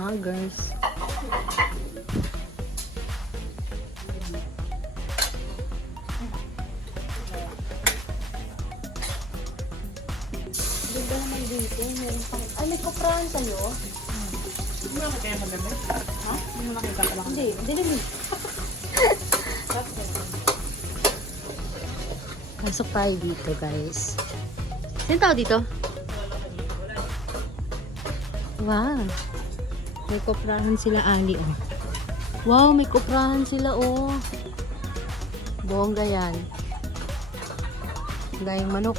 Guys. Ganda naman dito. Meron pang... Ay, may kuprahan sa'yo. Hindi mo nakita yung maganda? Ha? Hindi mo nakita ka lang? Hindi, hindi. Pasok tayo dito, guys. Sino tao dito? Wow. May kuprahan sila, Ali, oh. Wow, may kuprahan sila, oh. Bongga yan. Gayang manok.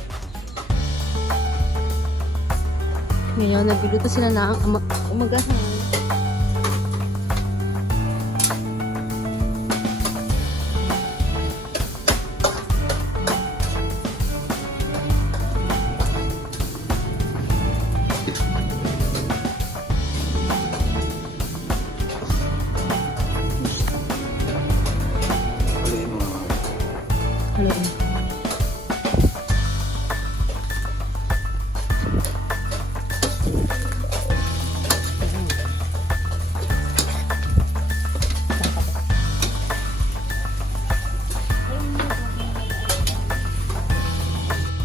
Ngayon, nagbiluto sila na umagahan. Hello.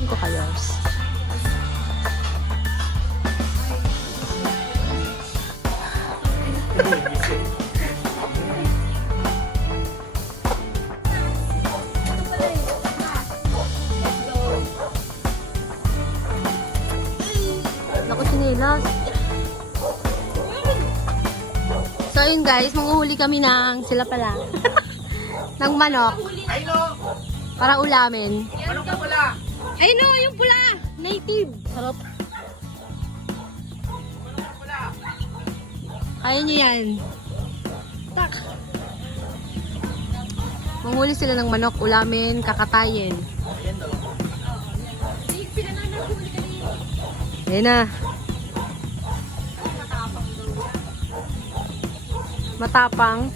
Ko kayos. Naku, sinilas. So, yun guys, manguhuli kami ng sila pala. ng manok. Para ulamin. Anong ka pala? Ay no, yung pula! Native! Sarap. Kaya nyo yan. Tak! Manghuli sila ng manok, ulamin, kakatayin. Ayan na. Matapang.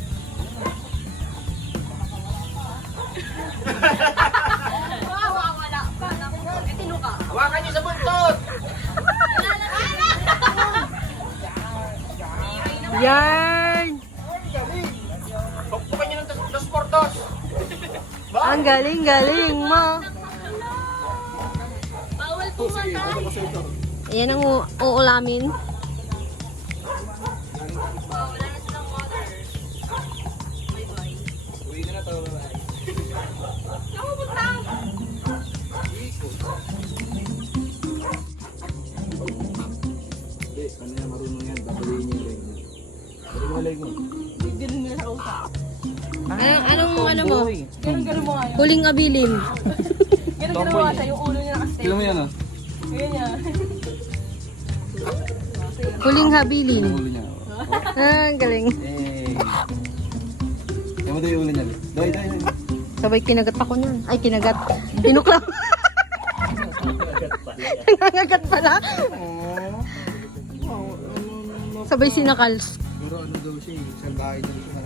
Hawakan niyo sa buntot! Yan! Pagpukan niyo ng dos portos! Ang galing-galing mo. Bawal pumatay. Ayan ang uulamin. Wala na silang water. Bye-bye. Uwi ka na to. Ako punta. Ano yan, marunong yan. Babaliin niyo yung leg. Marunong leg mo. Ganun nga sa utak. Anong ano mo? Ganun mo nga yun. Huling abilin. Ganun mo nga siya. Yung ulo niya nakastay. Kailan mo yan, ah? Ganyan yan. Huling habilin. Yung ulo niya. Ah, ang galing. Eh. Yan mo daw yung ulo niya. Doy. Sabay kinagat ako niyan. Ay, kinagat. Pinuklam. Nangangagat pala. Sabay sinakals. Pero ano daw siya eh. Sa bahay daw siya.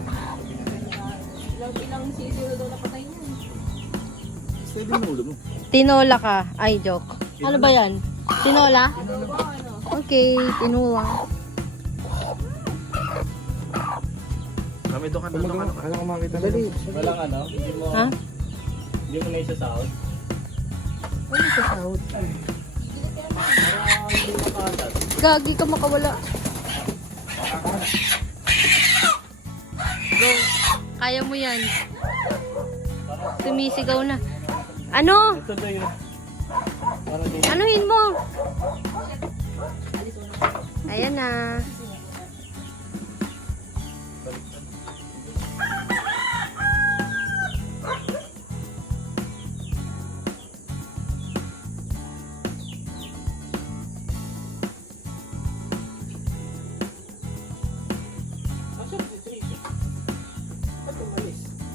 Ilang sisiyo daw napatay niya. Steady mo ulo mo. Tinola ka. Ay, joke. Ano ba yan? Tinola? Okay, tinola. Kami doon ka na. Ano ka makita? Dali. Walang ano? Hindi mo, Ha? hindi mo na isa sound. Ano sa south? Gagi ka makawala. Go. Kaya mo yan. Sumisigaw na. Ano? Ito daw yun. Para din. Anuhin mo? Ayan na.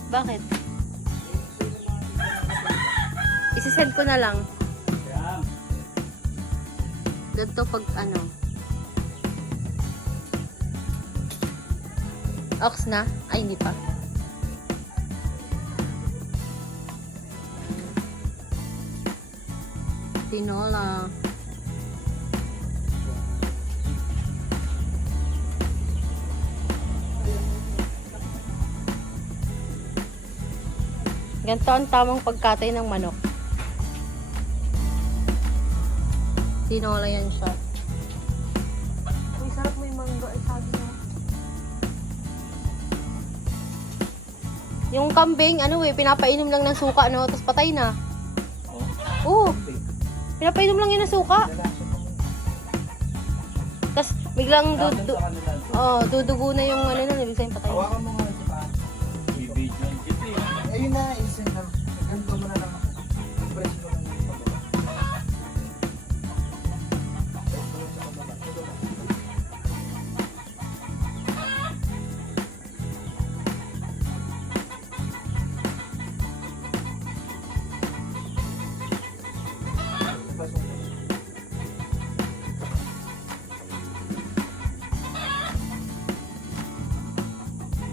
Bakit? Isisend ko na lang. Ganito pag ano. Ox na? Ay, hindi pa. Tinola. Ganito ang tamang pagkatay ng manok. Tinola yan siya. Uy, sarap mo yung mangga. Ay, sabi mo. Yung kambing, ano pinapainom lang ng suka, no? Tapos patay na. Oo. Pinapainom lang yun ng suka. Tapos biglang dudugo na yung ano nun. Ibig sabihin patay na. Hawakan mo nga ito pa. I-video ang chip eh. Ayun na, isend na. Ganito mo na lang ako. Press mo lang yung pababa. Press mo lang sa pababa.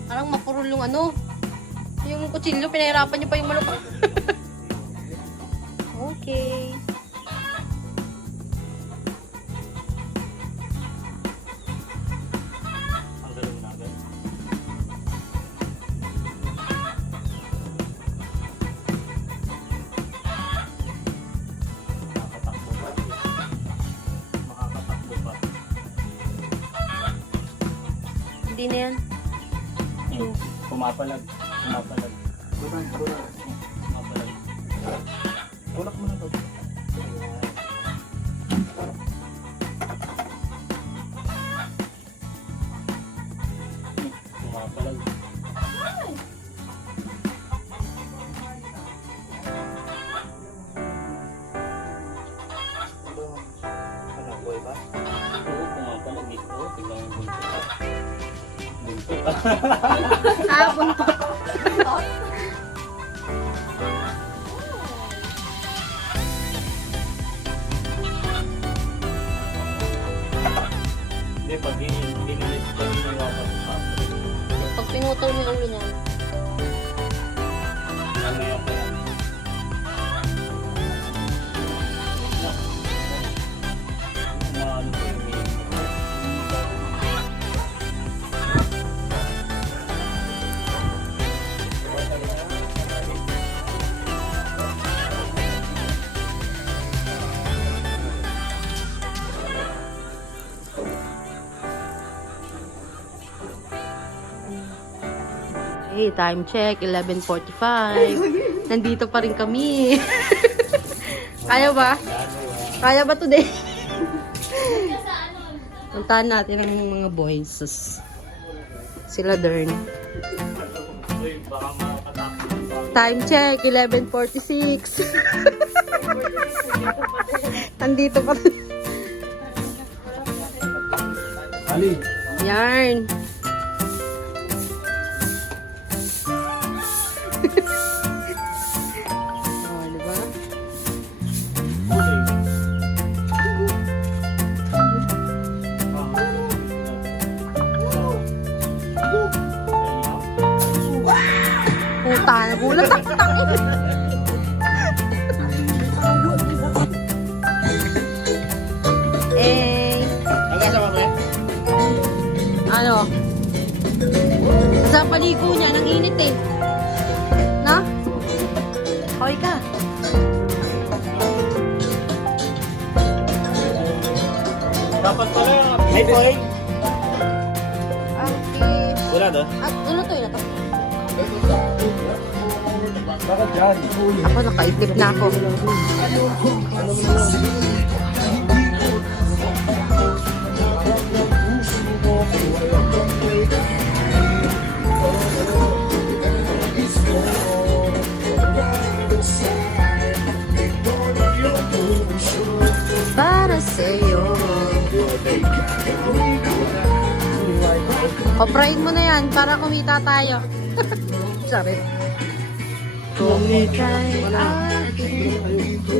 Parang mapurol yung ano. Yung kutsilyo, pinahirapan niyo pa yung manok. Okay. Ang galing na agad. Makakatakbo pa. Makakatakbo pa. Hindi na yan. Pumapalag. Pumapalag. Pumapalag. Tulak mo na to. Pumapalag. Ano, boy ba? Oo, pumapalag eh. Oo, tignan mo yung buntot. Ah, buntot. Hindi, pag iniwapan sa Pag pinutol mo yung ulo niya. ano yung kaya? Ano ko yung Hey, time check, 11:45. Nandito pa rin kami. Kaya ba? Kaya ba today? Puntahan natin ang mga boys. Sila Dern. baka makatapos. Time check, 11:46. Nandito pa rin. Ali! Yarn. Oh, diba? Puta, nagulat ako. Ano? Sa paligo niya, nang init eh. Na? Hoy ka. Dapat pala yung hey boy! Okay. Wala na? At ulutoy na to. Bakit dyan? Ako, nakaitip na ako. Para sa'yo. Paprayin mo na yan para kumita tayo. Sorry. Kumita.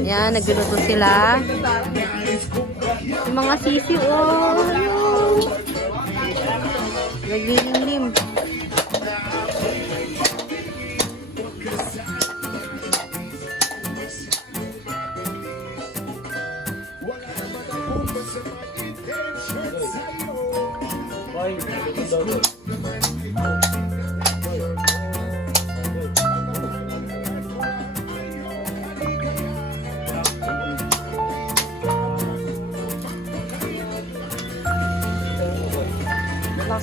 Yan, nagluluto sila. Yung mga sisi, oh. Naglilimlim.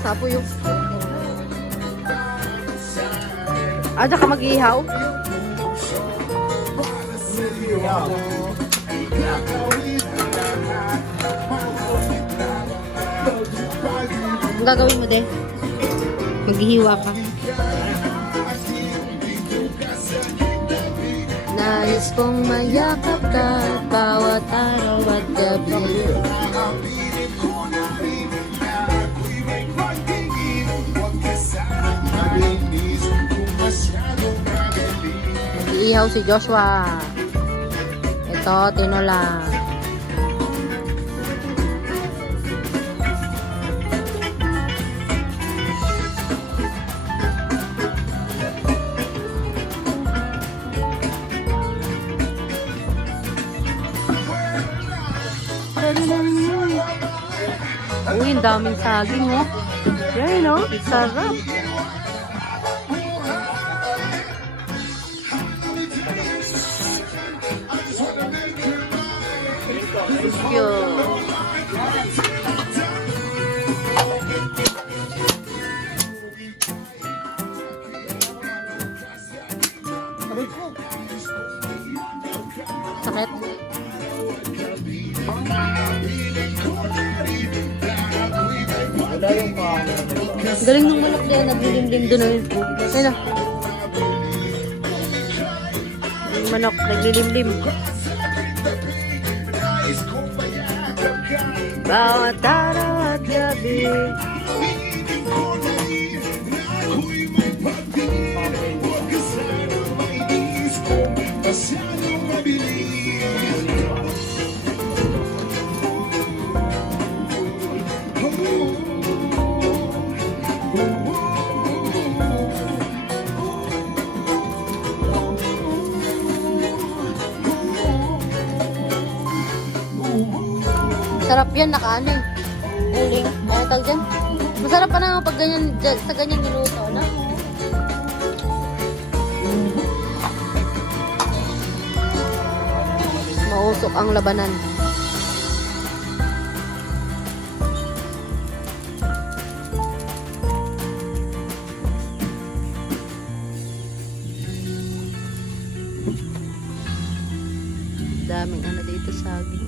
Sapo yung... Ah, dyan ka mag-ihaw? Ang gagawin mo, de? Maghihiwa ka. Nais kong mayakap ka bawat araw at gabi. Mag-iihaw si Joshua. Ito, tinola. Uy, ang daming saging, oh. Yan, oh. Sarap. Thank you. Sakit. Galing ng manok niya, naglilimlim doon ang info. Ayun na. Yung manok, naglilimlim. Bawat araw at gabi. Sarap yan, nakaano eh. Uling. Ano tawag dyan? Masarap pa naman pag ganyan, sa ganyan minuto, no? Mausok ang labanan. Daming ano dito saging.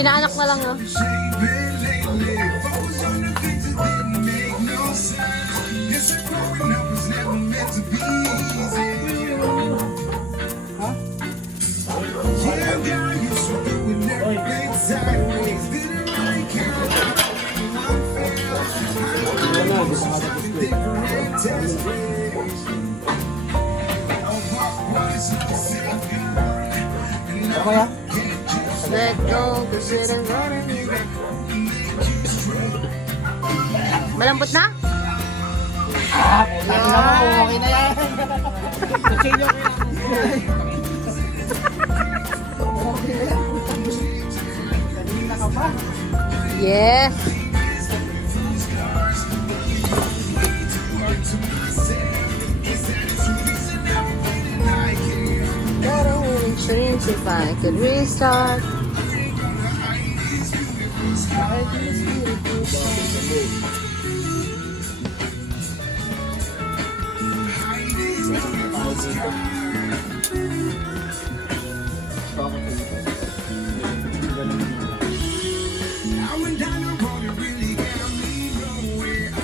Pinaanak na lang, no? Okay, Let go, kasi lang malambot na? sabi naman po, okay na yan. Kuchilyo ko yan. Kanina ka ba? Yes. Gotta win change if I could restart.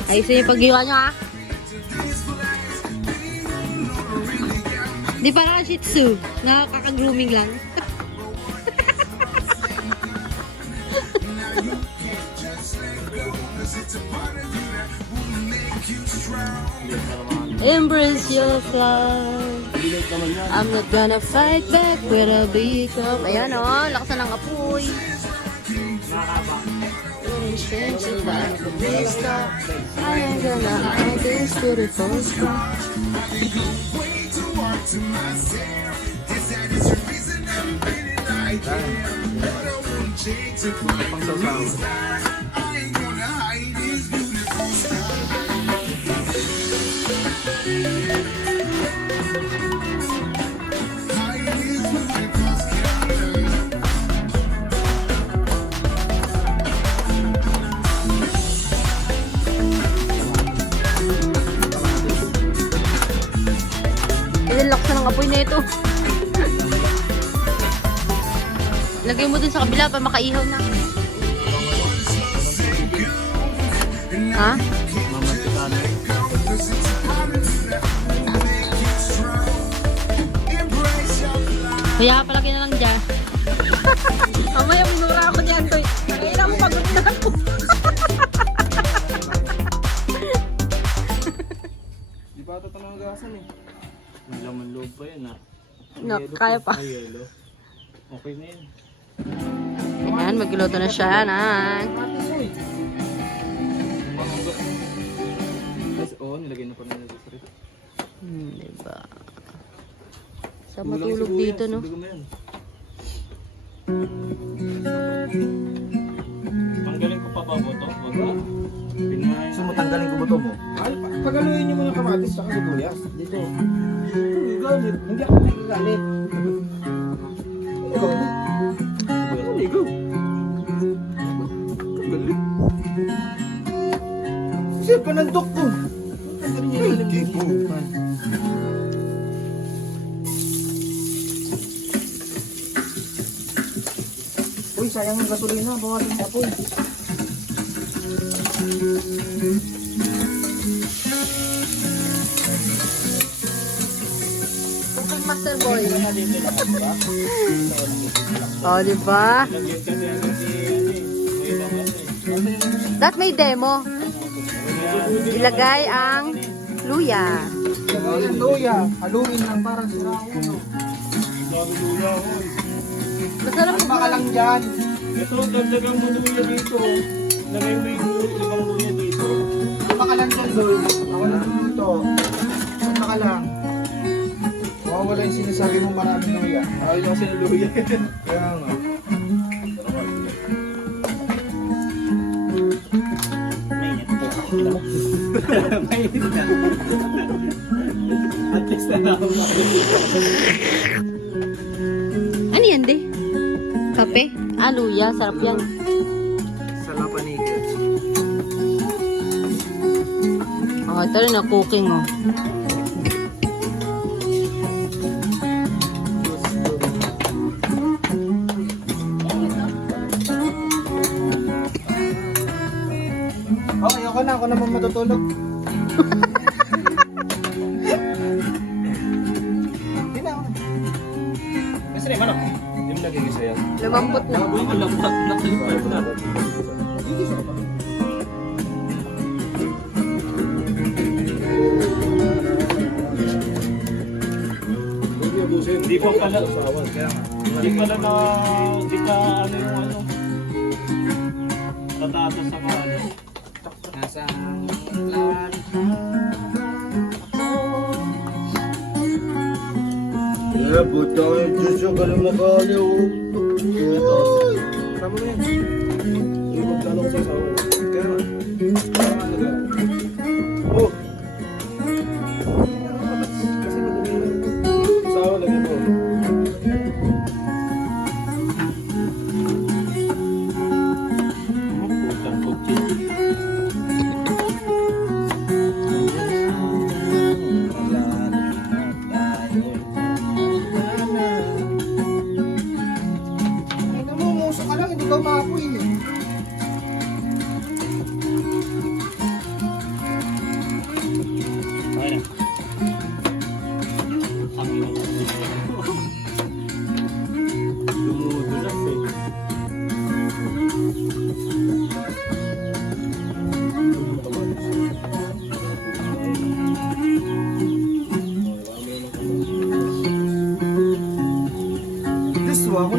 Ayos yung pag-iwa nyo, ha? Di parang Shih Tzu. Nakaka-grooming lang. Embrace your flag. Bilit naman yan. I'm not gonna fight back with a big cup. Ayan o, lakasan ng apoy. I ain't gonna hide this beautiful sky. Pang sasaw. Ayan, lakasan ng apoy na ito. Lagay mo dun sa kabila para makaihaw na. Ha? Kaya palagi na lang dyan. Mamaya minura ako dyan, Toy. Kailangan mo pagod na ako. Di ba ito tanagasan eh? May laman loob pa yan ah. No, kaya pa. Ay, yelo. Okay na yun. Ayan, magluluto na siya, nan. Oo, nilagay na pa nila sa rito. Diba? Sa matulog dito, no? Tanggalin ko pa ba ito? Wag na. So, matanggalin ko ba ito mo? Ay, pagaluin niyo muna kamatis sa sibuyas. Dito. Galit. Hindi ako nagagalit. Ikaw. Ikaw. Galit. Siya panandok ko. Hindi po. Uy, sayang ang gasolina. Bawasan niya po. Cooking Master Boy. Oh, diba? That may demo. Ilagay ang luya. Ang luya. Haluin lang para sila uno. Masarap Ano ba ka lang dyan? Ito, dagdagang mo luya dito. Lagay mo yung ibang luya dito. Ano ba ka lang dyan, Loy? Ako lang dito. Ano ka lang? Mawawala yung sinasabi mong maraming luya. Ayaw yung kasi ng luya. Kaya nga. Mainit na. At least na ako. Ano yan, de? Kape? Ah, luya. Sarap yan. Sa lapanigil. Oh, ito rin ang cooking, oh. Oh, ayoko na. Ako naman matutulog. Hindi na ako. Kasi rin, manok. Hindi mo nagigisa yan. Lumambot na. Ang lambat na. Kalipay na. Gigisa pa. Hindi pa pala. Hindi pala na... Hindi ka ano yung ano. Tatatas sa ano. Nasa lawan. Yeah, buta ko yung juice yung galing makaliw. Ito. Tama mo yan. Hindi magkano ko sa sawa. Kaya nga. Oh. Kasi madumi na. Sawa lagi mo. Putang kutsi. Namumuso ka lang, hindi ka umapon.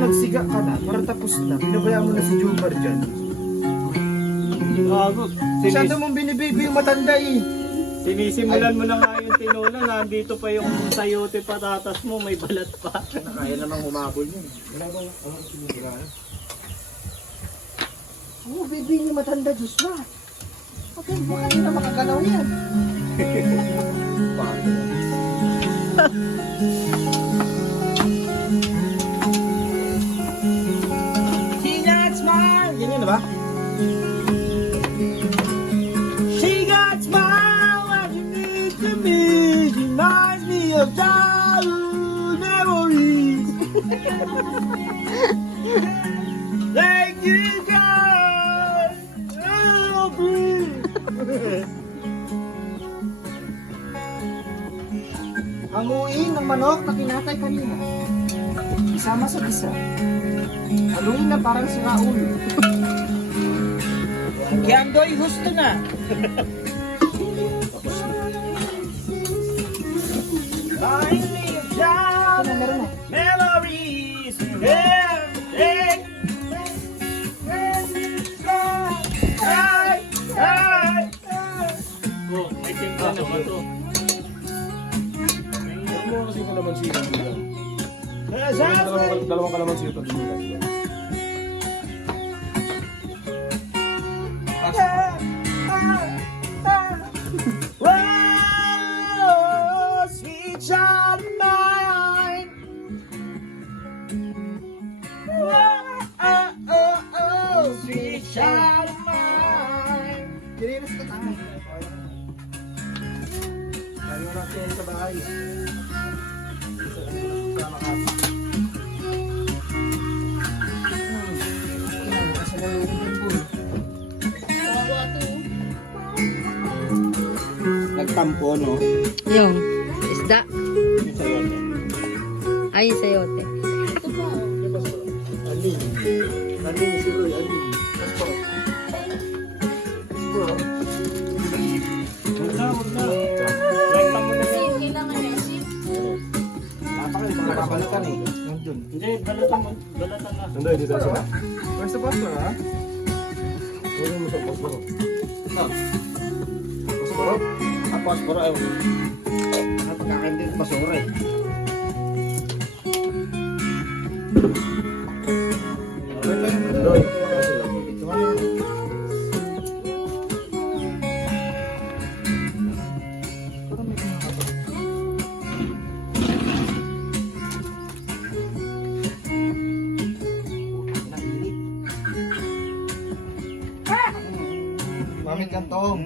nagsiga ka na, para tapos na, pinabayaan mo na si Jumar dyan. Gago. Masyado mong binibaby yung matanda eh. Sinisimulan mo na nga yung tinola, nandito pa yung sayote patatas mo, may balat pa. Kaya namang humabol yun. Wala ba? Oo, baby niyo matanda, Diyos na. Okay, baka hindi na makagalaw yan. She got smile. Ganyan na ba? She got smile what you need to me. Reminds me of childhood memories. Thank you, God. Oh, breathe. Ang uwi ng manok na kinatay kanina, isama sa isa. Haluin na parang si Raul. Kiandoy, gusto na. Memories everything. Oh, may timpla na ba to? Kasi kalamansi lang dito. Dalawang Dalawang kalamansi ito dito. oh, sweet child of mine. Sweet child of mine. Kinilis ka tayo. Lalo natin sa bahay. Nagtampo, no? Yung isda. Ay, sayote. Alin. Alin si Roy, alin. Let's go. Let's go. Huwag na. Rekta mo na yan. Napakal, mga babalatan eh. Nandun. Hindi, balatan mo. Balatan na. Hindi, dito sila. Where's the pastor, ha? Ano mo sa pasbaro? Pastor? Ah, pastor, ayaw. Napagkakandi ko pastor eh. Wait lang, Roy. Ito nga yun. Mamit kantong.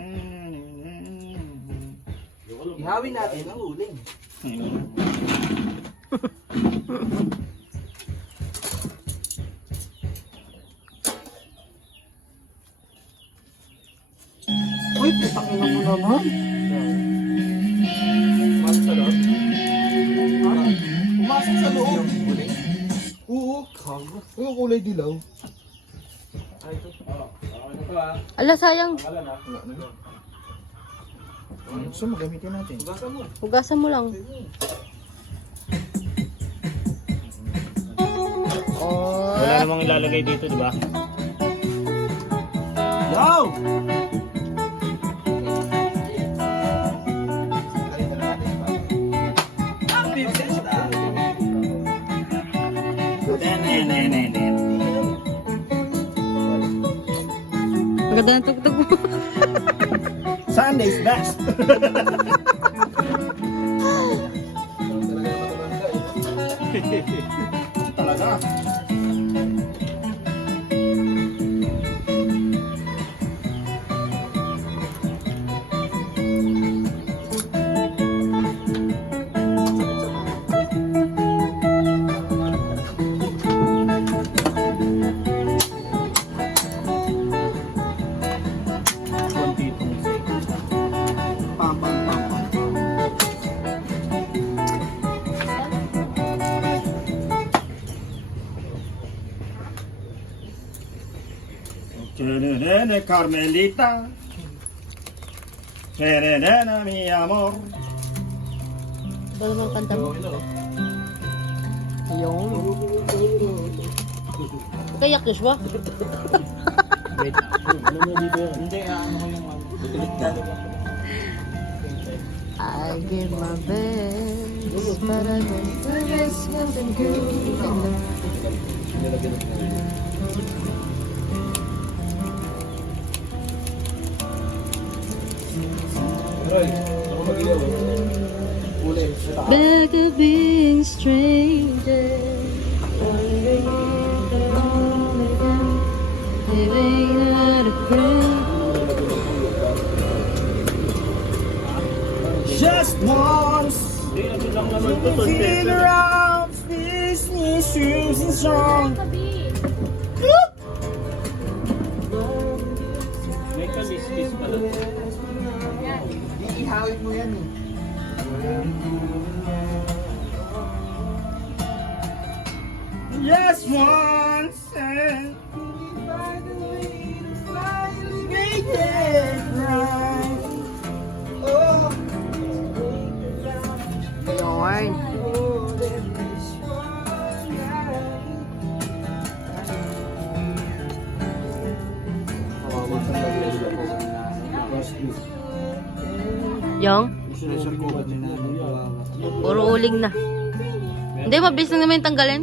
Ihawin natin ang uling. Uy, putang ina mo naman. Masok sa loob? Ha? Pumasok sa loob. Oo. Kago. Yung kulay dilaw. Ay, ito. Ano to ah? Ala, sayang. Pangalan ah. So, magamitin natin. Basta mo. Hugasan mo lang. Oh. Wala namang ilalagay dito, di ba? Yo! Maganda ng tugtog mo. Sunday's best. Talaga. Konti itong Pam, pam, pam, pam. Carmelita. Mi amor. Dalawang kanta mo. Yung. Kayak, Joshua. Wait. Ano mo dito yan? Hindi, ano ko yung I give my best, but I don't think it's something good enough. Roy, ako mag-ilaw. Uli, sa taas. Back of being stranger, wondering if they're only down, living out of breath. Just once, Hindi, ano lang naman to, Tol figure Pepper. out this issues and strong. May kamiskis pala. Ihawin mo yan eh. Just once and find a way to finally make it right. Oh, Yarn. oh, then this was right. Yung? Pressure ko ba din Puro uling na. Hindi, mabilis lang naman yung tanggalin.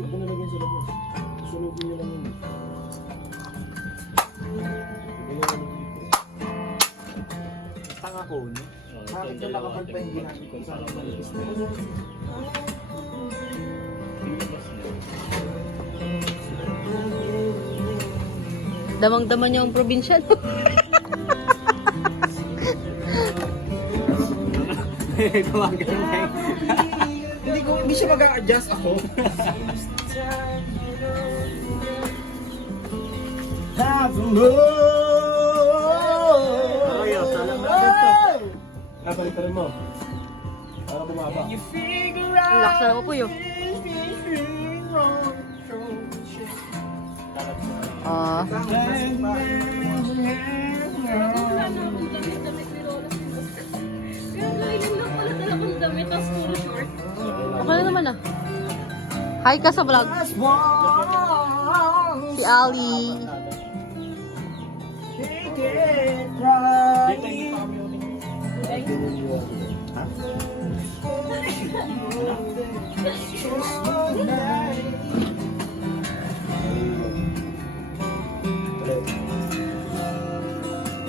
Tanga ko, no? Bakit ka nakapal pa yung ginamit ko? Sana malipis na. Damang-daman yung probinsya. No? Hindi siya mag-a-adjust ako. Have Ayaw, salang natin to. Kapalitan mo. Para bumaba. You figure Ang lakas na ako po yun. Ah. Okay naman ah. Hi ka sa vlog. Si Ali.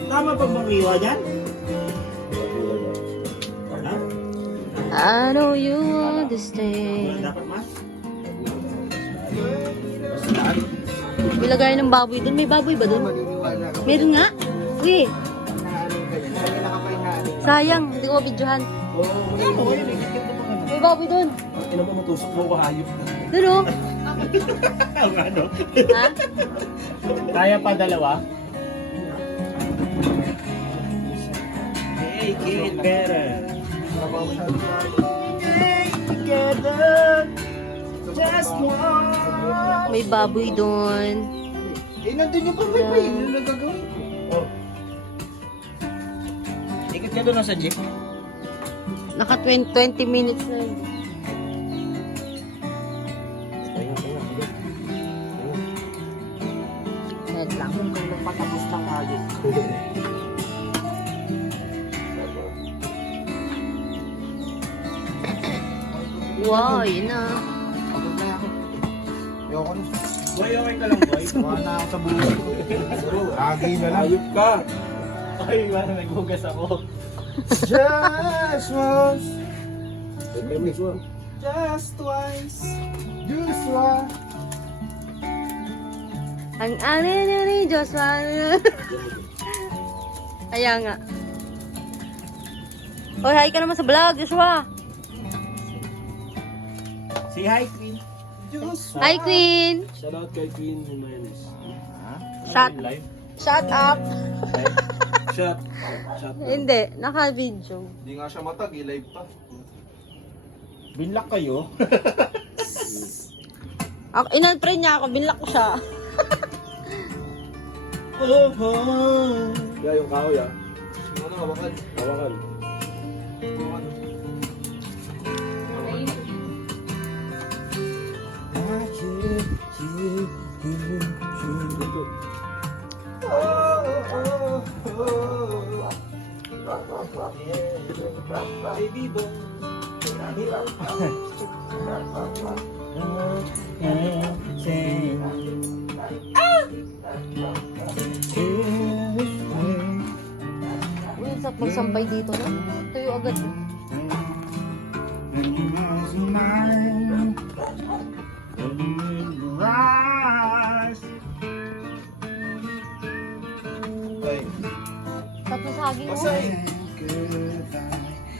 Tama pag mangiwa dyan? Ha? I know you understand. Dapat mas? Bilagay ng baboy dun. May baboy ba dun? Meron nga. Uy, sayang. Hindi ko videohan. May baboy dun. Ino ba matusok mo hayop na? Dun oh. Ang ano? Ha? Kaya pa dalawa? Make it better. Make together. Just one. May baboy dun. Eh, nandun yung pag-play. Ano na gagawin ko? Oh. Ikot ka doon sa jeep. Naka 20 minutes na yun. Head lang. Kung nagpatapos ng hayop. Wow, yun na. Pagod na ako. Ayoko na. Boy, okay ka lang, boy. Wala na ako sa buhay ko. Lagi na lang. Hayop ka! Ay, wala, naghugas ako. Just once. Permis mo. Just twice. Just one. Ang alin ni Joshua. Kaya nga. Hoy, hi ka naman sa vlog, Joshua. Say hi, Queen. Just Hi, Queen. Shout out kay Queen Jimenez. Shut up. Shot. Shot. Hindi, naka-video. Hindi nga siya matag, i-live pa. Binlock kayo. Ako, in-unfriend niya ako, binlock ko siya. Oh, oh. Yeah, yung kahoy ah. Ano, hawakan. Hawakan. Baby bong. Uy, sa magsampay dito na. Tuyo agad. Tapos saging mo.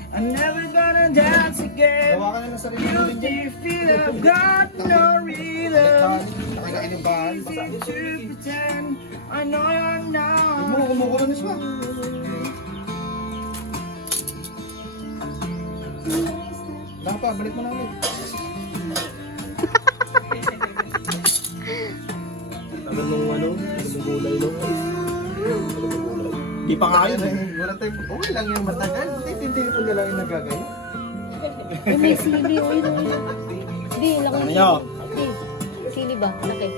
I'm never gonna dance again. Gawa ka na ng sarili mo din dyan. Feel I've got no rhythm. Nakakain ng bahan. Easy to pretend I know you're not. Kumukulo na siya. Naka pa, balik mo na ulit. Tagal nung ano, gulay nung. Di pa kain. Wala tayong, okay lang yung matagal. Tintintin ko na lang yung nagagay. Ay, may sili. Uy, hindi, laki Ano yung nyo? sili. Sili ba? Laki.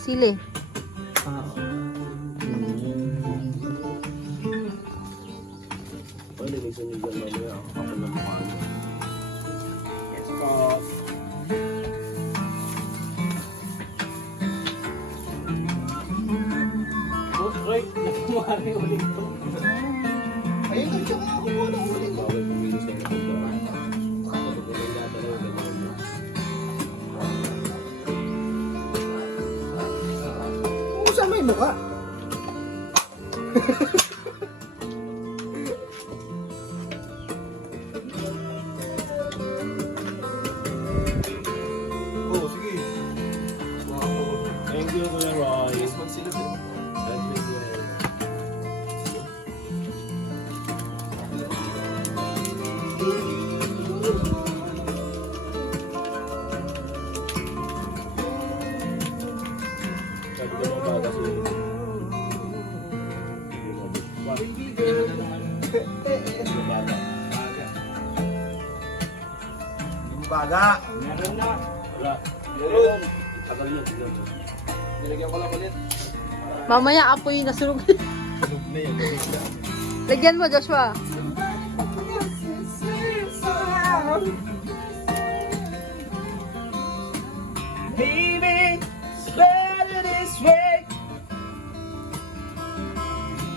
Sili. Pwede may sunigan mamaya. Ako na mukha niya. Yes po. Oh, right. Nakumari ulit to. Ayun, ang tsaka ako muna ulit. Bawal pumilos na ito. Kapag may dadalaw, ganyan mo. Oo, sama yung mukha. Oo, sige. Thank you, Kuya Roy. Yes, magsilip eh. That's been well. Sabi ko mga bata sila. Yung baga. Meron na. Wala. Meron. Tagal yun. Nilagyan ko lang ulit. Mamaya apoy nasunog. Tulog na yan. Lagyan mo, Joshua. Baby, it's better this way.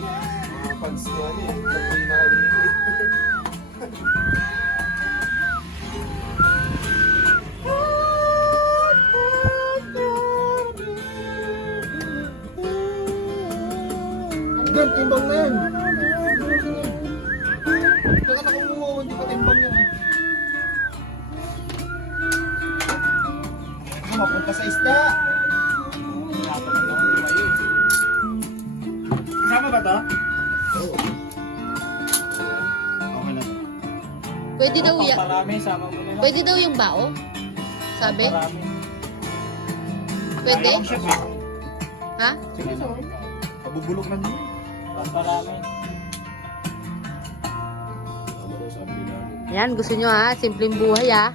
Mga fans niya eh. Nagpuli na Gan, timbang na yan. Kaya na kung hindi pa timbang yan. Mapunta sa isda. Kasama ba to? Oo. Okay na to. Pwede daw yan. Parami, sama mo nila. Pwede daw yung bao? Sabi? Parami. Pwede? Ayaw, chef, eh. Ha? Sige na. Pabubulok lang din. Parami. Yan, gusto nyo ha? Simpleng buhay ha?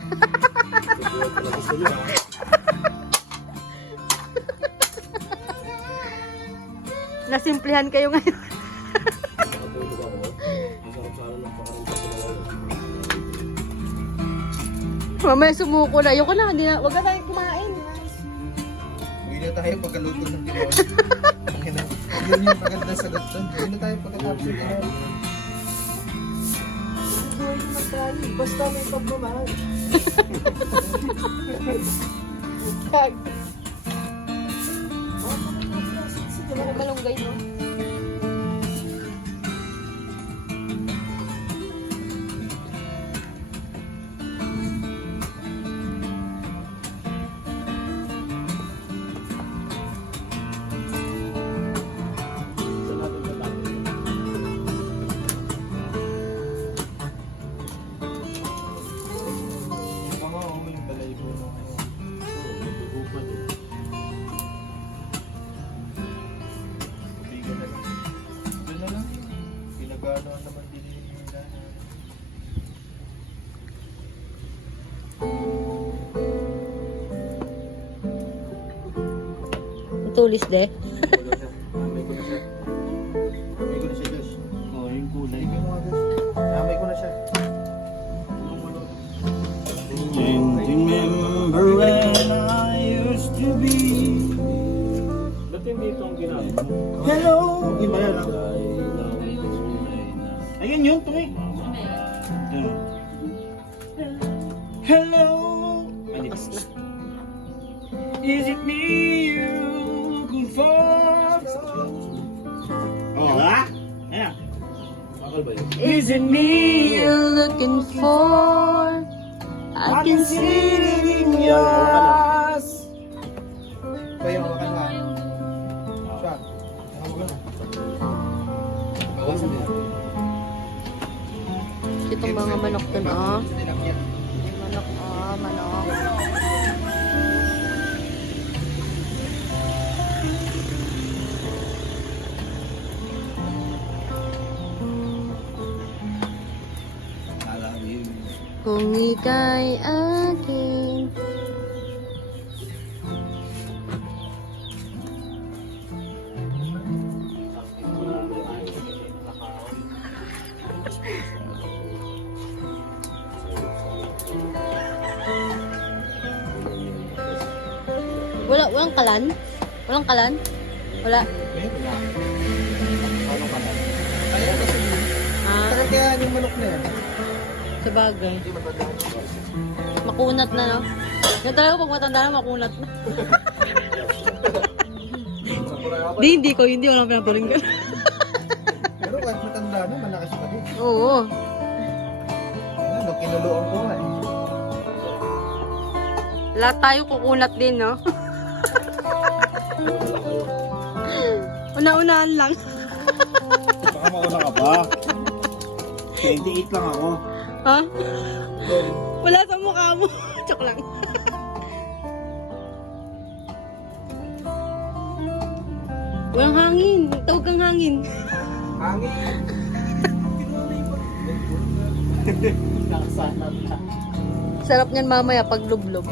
Nasimplihan kayo ngayon. Mamaya sumuko na. Ayoko na, hindi na. Huwag na tayo kumain. Uwi na tayo pagkaluto ng tinola. Yun yung maganda sagot doon. Uwi na tayo pagkatapos ng tinola. Buhay naman tayo. Basta may pagmamahal. Pag. Sige mo na malunggay, no? Pinaganoan naman din nila. Tulis de. May ko na siya. May ko na siya, Josh. Oh, yung kulay. Tingnan mo nga, Josh. May Hello. Is it me you looking for? Oh, ha? Ayan. Bakal ba yun? Is it me you're looking for? I can see it in your eyes. Kaya hawakan ha. Shot. Hawakan na. Bawasan din. Itong mga manok dun, oh. Tinakyan. Manok, oh, manok. Kala ko yun. Kung ika'y akin. Walang kalan? Walang kalan? Wala. Ano ka na? Kaya kasi Ah, kaya yung manok na yan. sabagay. Hindi matandaan. Makunat na, no? Yan talaga pag matanda na, makunat na. Hindi ko, hindi walang pinaparinggan. Pero kahit matanda na, malakas pa din. Oo. Ano, kinuluan ko nga eh. Lahat tayo kukunat din, no? Una-unahan lang. Baka mauna ka pa. 28 lang ako. Ha? Wala sa mukha mo. Joke lang. Walang hangin. Tawag kang hangin. Hangin. Nakasanap na. Sarap niyan mamaya pag lublob.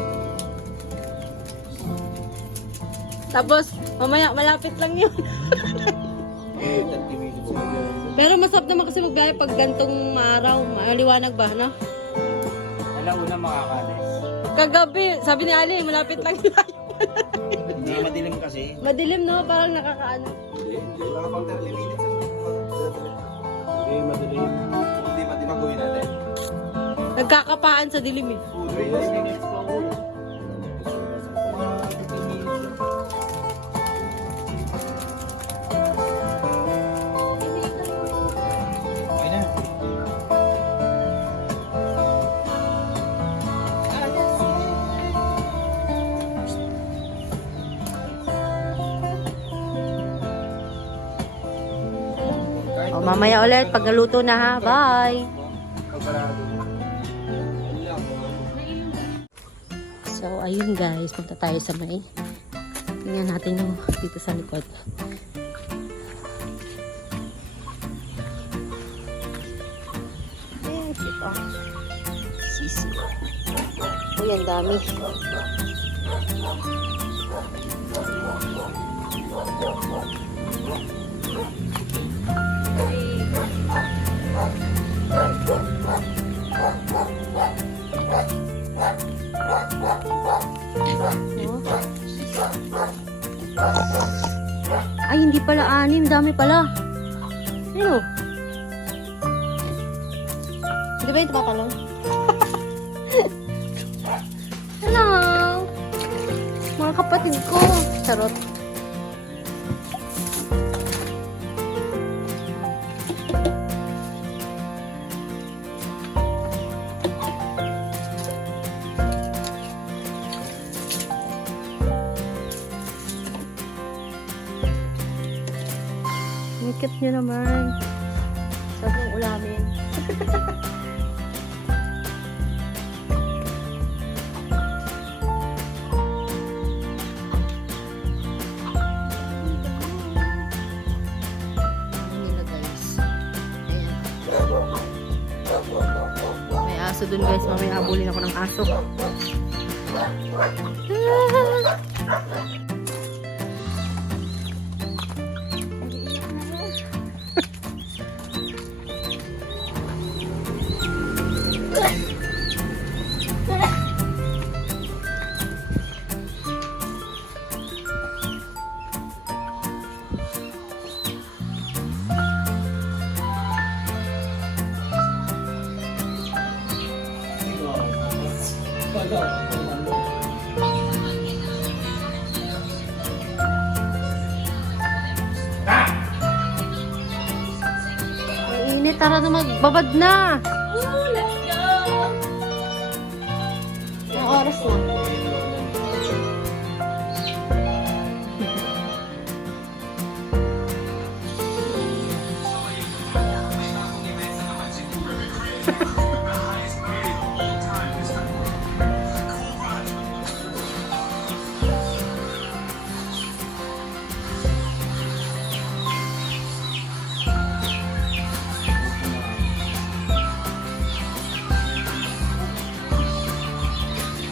Tapos, mamaya malapit lang yun. Pero masarap naman kasi magbiyahe pag gantong araw. Maliwanag ba, no? Alauna makakalis. Kagabi, sabi ni Ali, malapit lang yun. Hindi madilim kasi. Madilim, no? Parang nakakaano. Wala pang 30 minutes. Hindi madilim. Hindi gawin natin. Nagkakapaan sa dilim, eh. 3 minutes pa ako. Okay na. O, mamaya ulit pag naluto na, ha? Bye! So, ayun guys, punta tayo sa may. Tingnan natin yung dito sa likod. Yes, ito. Sisi. Uy, ang dami. Ay, hindi pala 6. Dami pala. Ano? Di ba yung tumatalong? Hello! Mga kapatid ko. Charot. Nikit nyo naman. Sabi yung ulamin. Ano nila guys? Ayan. May aso dun guys. Mamaya abulin ako ng aso. Ang init, tara na magbabad na. Let's go! Ang oras na.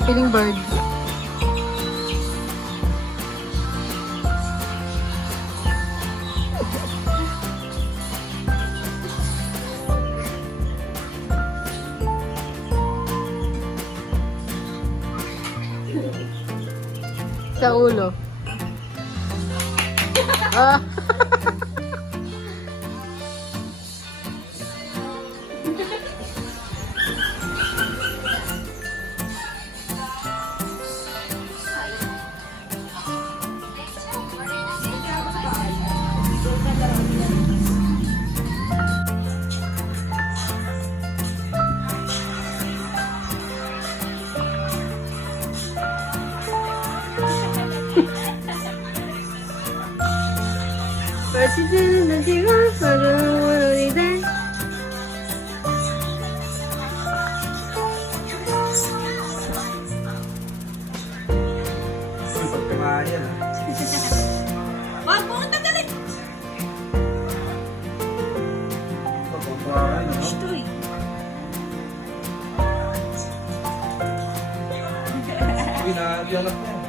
Feeling bird. Sa ulo. Ah. Pagkamayan ah. Wag, pumunta ka rin! Pagkamayan ah. Stoy! Uy, nadialak na.